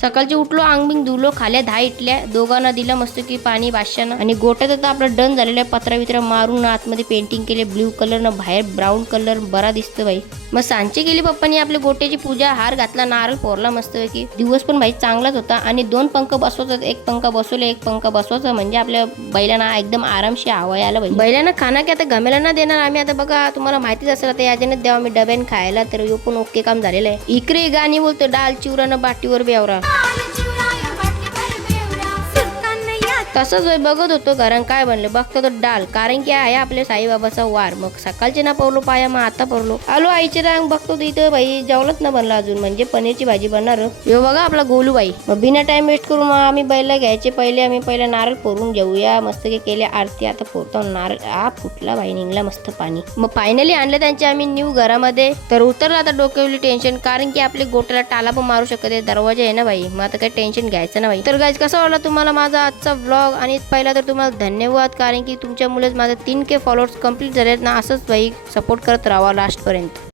सकाळची उठलो, अंगबिंग धुलो, खाल्या 10 इटल्या, दोघांना दिला मस्त की पाणी बादशानं. आणि गोट्यात आता आपलं डन झालेलं आहे. पत्रा वित्रा मारून आतमध्ये पेंटिंग केले ब्ल्यू कलर न, बाहेर ब्राऊन कलर बरा दिसतं बाई. मग सांजची केली पप्पानी आपल्या गोट्याची पूजा, हार घातला, नारळ फोरला मस्तपैकी. दिवस पण भाई चांगलाच होता. आणि 2 पंख बसवायचा, एक पंख बसवले, एक पंख बसवायचा, म्हणजे आपल्या बैलांना एकदम आरामशी हवा यायला पाहिजे. बैलांना खाना की आता गमेला ना देणार आम्ही. आता बघा तुम्हाला माहितीच असेल, आता याच्यानं द्यावा मी डब्यान खायला, तर यो पण ओके काम झालेलं आहे. इकडे गाणी बोलतो, डाल चिवरानं बाटीवर बेवरा. तसंच बघत होतो घरात काय बनलं, बघतो तो डाल, कारण की आहे आपल्या साईबाबाचा वार. मग सकाळचे ना पवलो पाया, मग आता पवलो आलो आईचे रांग. बघतो इथं बाई जेवलंच ना बनला अजून, म्हणजे पनीरची भाजी बनणार. यो बघा आपला गोलू बाई. मग बिना टाइम वेस्ट करून मग आम्ही बैला घ्यायचे पहिले, आम्ही पहिला नारळ फोडून घेऊया. मस्त केले आरती. आता फोडतो नारळ, फुटला बाई, निघला मस्त पाणी. मग फायनली आणले त्यांचे आम्ही न्यू घरामध्ये. तर उतरलं आता डोक्यावली टेन्शन, कारण की आपले गोट्याला टाला पण मारू शकत आहे, दरवाजा आहे ना बाई. मग आता काही टेन्शन घ्यायचं ना बाई. तर गाईज कसा वाटला तुम्हाला माझा आजचा व्लॉग? आणि पहिला तर तुम्हाला धन्यवाद, कारण की तुमच्यामुळेच माझे 3K फॉलोअर्स कंप्लीट झालेत ना. असंच भाई सपोर्ट करत राहा लास्ट पर्यंत.